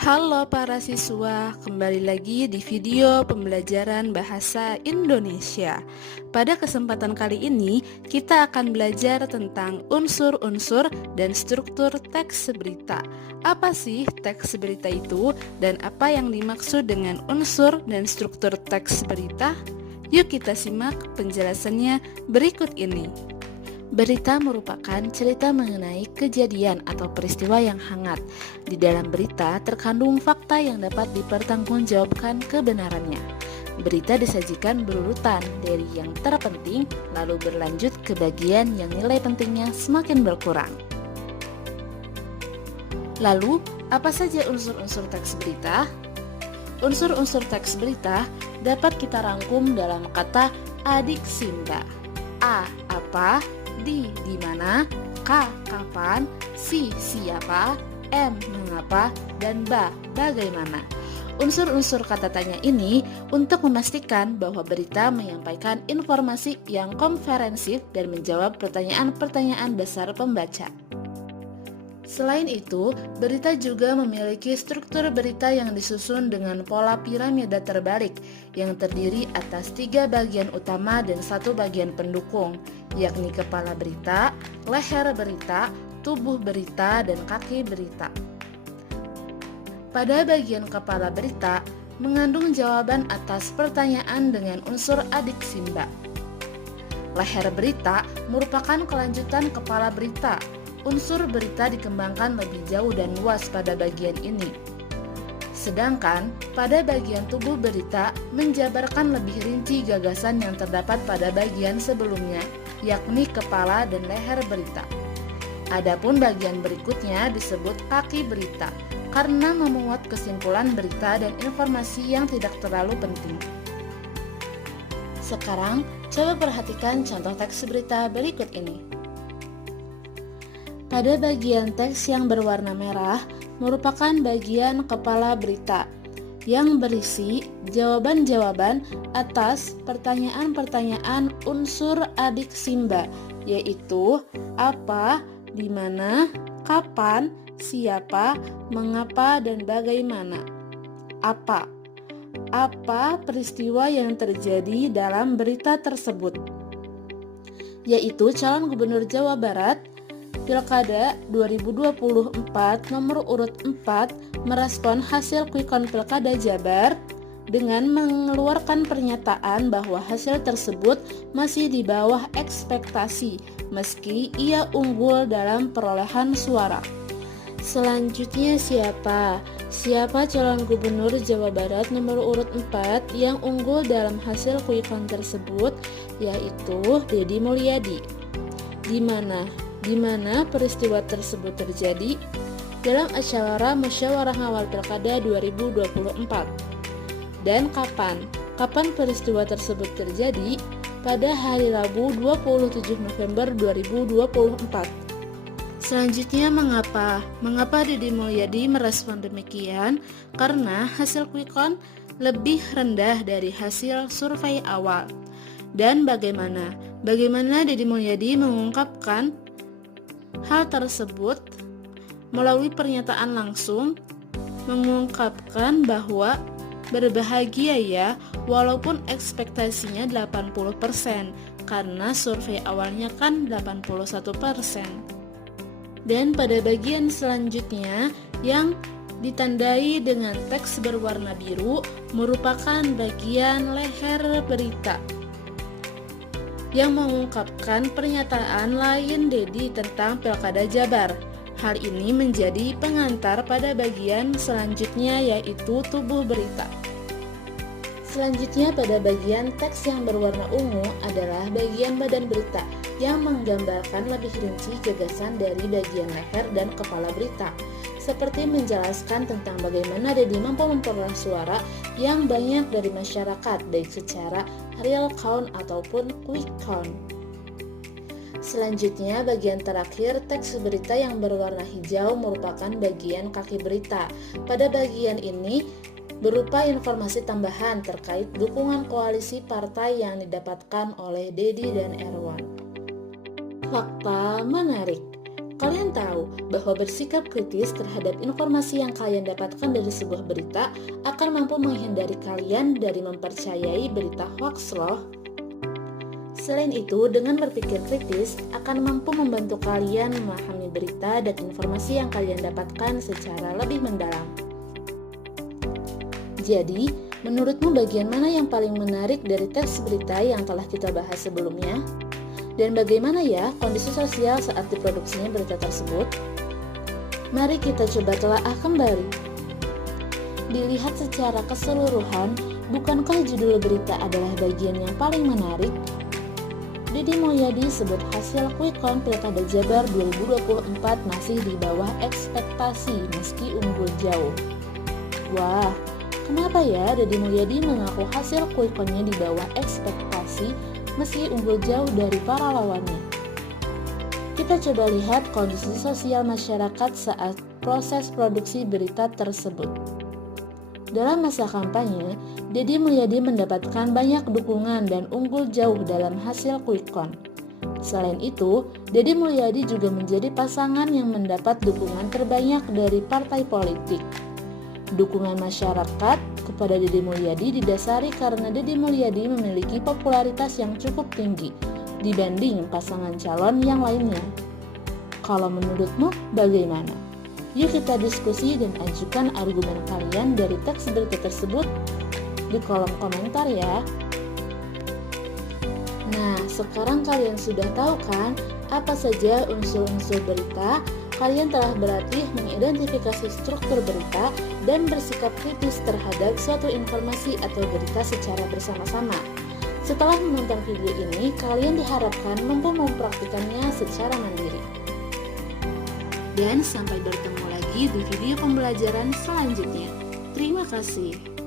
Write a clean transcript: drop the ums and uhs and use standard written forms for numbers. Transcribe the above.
Halo para siswa, kembali lagi di video pembelajaran bahasa Indonesia. Pada kesempatan kali ini, kita akan belajar tentang unsur-unsur dan struktur teks berita. Apa sih teks berita itu dan apa yang dimaksud dengan unsur dan struktur teks berita? Yuk kita simak penjelasannya berikut ini. Berita merupakan cerita mengenai kejadian atau peristiwa yang hangat. Di dalam berita terkandung fakta yang dapat dipertanggungjawabkan kebenarannya. Berita disajikan berurutan dari yang terpenting, lalu berlanjut ke bagian yang nilai pentingnya semakin berkurang. Lalu, apa saja unsur-unsur teks berita? Unsur-unsur teks berita dapat kita rangkum dalam kata adiksinda. A. Apa? Di mana, K kapan, Si siapa, M mengapa, dan Ba bagaimana. Unsur-unsur kata tanya ini untuk memastikan bahwa berita menyampaikan informasi yang komprehensif dan menjawab pertanyaan-pertanyaan dasar pembaca. Selain itu, berita juga memiliki struktur berita yang disusun dengan pola piramida terbalik yang terdiri atas 3 bagian utama dan 1 bagian pendukung, yakni kepala berita, leher berita, tubuh berita, dan kaki berita. Pada bagian kepala berita, mengandung jawaban atas pertanyaan dengan unsur adiksinda. Leher berita merupakan kelanjutan kepala berita. Unsur berita dikembangkan lebih jauh dan luas pada bagian ini. Sedangkan pada bagian tubuh berita menjabarkan lebih rinci gagasan yang terdapat pada bagian sebelumnya, yakni kepala dan leher berita. Adapun bagian berikutnya disebut kaki berita karena memuat kesimpulan berita dan informasi yang tidak terlalu penting. Sekarang, coba perhatikan contoh teks berita berikut ini. Pada bagian teks yang berwarna merah merupakan bagian kepala berita yang berisi jawaban-jawaban atas pertanyaan-pertanyaan unsur adiksinda, yaitu apa, di mana, kapan, siapa, mengapa, dan bagaimana. Apa peristiwa yang terjadi dalam berita tersebut, yaitu calon gubernur Jawa Barat Pilkada 2024 nomor urut 4 merespon hasil quick count Pilkada Jabar dengan mengeluarkan pernyataan bahwa hasil tersebut masih di bawah ekspektasi meski ia unggul dalam perolehan suara. Selanjutnya Siapa calon gubernur Jawa Barat nomor urut 4 yang unggul dalam hasil quick count tersebut, yaitu Deddy Mulyadi. Di mana peristiwa tersebut terjadi? Dalam acara Musyawarah Ngawal Pilkada 2024. Dan kapan peristiwa tersebut terjadi? Pada hari Rabu 27 November 2024. Selanjutnya mengapa Deddy Mulyadi merespon demikian? Karena hasil quick count lebih rendah dari hasil survei awal. Dan bagaimana Deddy Mulyadi mengungkapkan hal tersebut melalui pernyataan langsung, mengungkapkan bahwa berbahagia ya walaupun ekspektasinya 80% karena survei awalnya kan 81%. Dan pada bagian selanjutnya yang ditandai dengan teks berwarna biru merupakan bagian leher berita yang mengungkapkan pernyataan lain Deddy tentang Pilkada Jabar. Hal ini menjadi pengantar pada bagian selanjutnya, yaitu tubuh berita. Selanjutnya pada bagian teks yang berwarna ungu adalah bagian badan berita yang menggambarkan lebih rinci gagasan dari bagian leher dan kepala berita, seperti menjelaskan tentang bagaimana Deddy mampu memperoleh suara yang banyak dari masyarakat, baik secara real count ataupun quick count. Selanjutnya, bagian terakhir teks berita yang berwarna hijau merupakan bagian kaki berita. Pada bagian ini berupa informasi tambahan terkait dukungan koalisi partai yang didapatkan oleh Deddy dan Erwan. Fakta menarik. Kalian tahu bahwa bersikap kritis terhadap informasi yang kalian dapatkan dari sebuah berita akan mampu menghindari kalian dari mempercayai berita hoax loh. Selain itu, dengan berpikir kritis akan mampu membantu kalian memahami berita dan informasi yang kalian dapatkan secara lebih mendalam. Jadi, menurutmu bagian mana yang paling menarik dari teks berita yang telah kita bahas sebelumnya? Dan bagaimana ya kondisi sosial saat diproduksinya berita tersebut? Mari kita coba telaah kembali. Dilihat secara keseluruhan, bukankah judul berita adalah bagian yang paling menarik? Deddy Mulyadi sebut hasil quick count Pilkada Jabar 2024 masih di bawah ekspektasi meski unggul jauh. Wah, kenapa ya Deddy Mulyadi mengaku hasil quick count-nya di bawah ekspektasi meski unggul jauh dari para lawannya? Kita coba lihat kondisi sosial masyarakat saat proses produksi berita tersebut. Dalam masa kampanye, Deddy Mulyadi mendapatkan banyak dukungan dan unggul jauh dalam hasil quick count. Selain itu, Deddy Mulyadi juga menjadi pasangan yang mendapat dukungan terbanyak dari partai politik. Dukungan masyarakat kepada Deddy Mulyadi didasari karena Deddy Mulyadi memiliki popularitas yang cukup tinggi dibanding pasangan calon yang lainnya. Kalau menurutmu bagaimana? Yuk kita diskusi dan ajukan argumen kalian dari teks berita tersebut di kolom komentar ya. Nah, sekarang kalian sudah tahu kan apa saja unsur-unsur berita? Kalian telah berlatih mengidentifikasi struktur berita dan bersikap kritis terhadap suatu informasi atau berita secara bersama-sama. Setelah menonton video ini, kalian diharapkan mampu mempraktikkannya secara mandiri. Dan sampai bertemu lagi di video pembelajaran selanjutnya. Terima kasih.